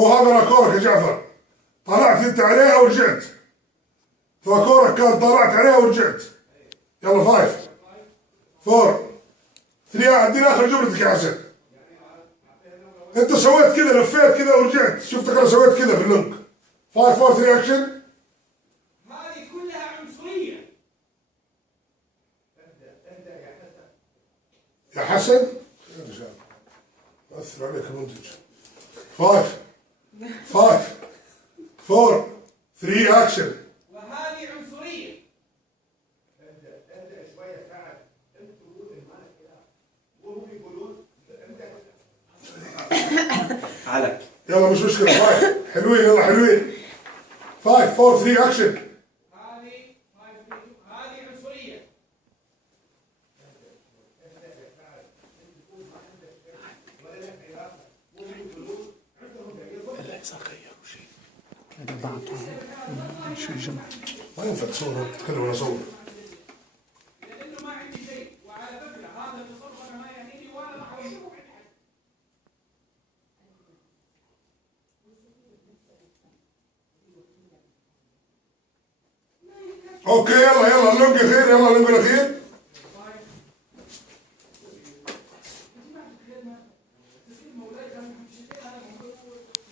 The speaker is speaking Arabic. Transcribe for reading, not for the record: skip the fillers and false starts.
مو هذا راكورك يا جعفر. طلعت انت عليها ورجعت. راكورك كان طلعت عليها ورجعت. يلا 5 4 3. عندي اخر جملتك يا حسن. انت سويت كذا، لفيت كذا ورجعت، شفتك انا سويت كذا في اللينك. 5 4 3 اكشن. هذه كلها عنصريه. يا حسن خير ان شاء الله. اثر عليك المنتج. 5 4 3 اكشن. وهذه عنصريه. ابدا شويه ساعد. انتوا تقولوا مالك كلام وهم يقولون انت علك. يلا مش مشكله. 5 حلوين، يلا حلوين. 5 4 3 اكشن. هذه عنصريه. صار غيروا شيء هذا بعضهم شو جمع ما ينفع تصور تتكلم وانا اصور. لانه ما عندي شيء، وعلى فكره هذا التصرف انا ما يعنيني ولا محروم. اوكي يلا اللونج الاخير، يلا اللونج الاخير.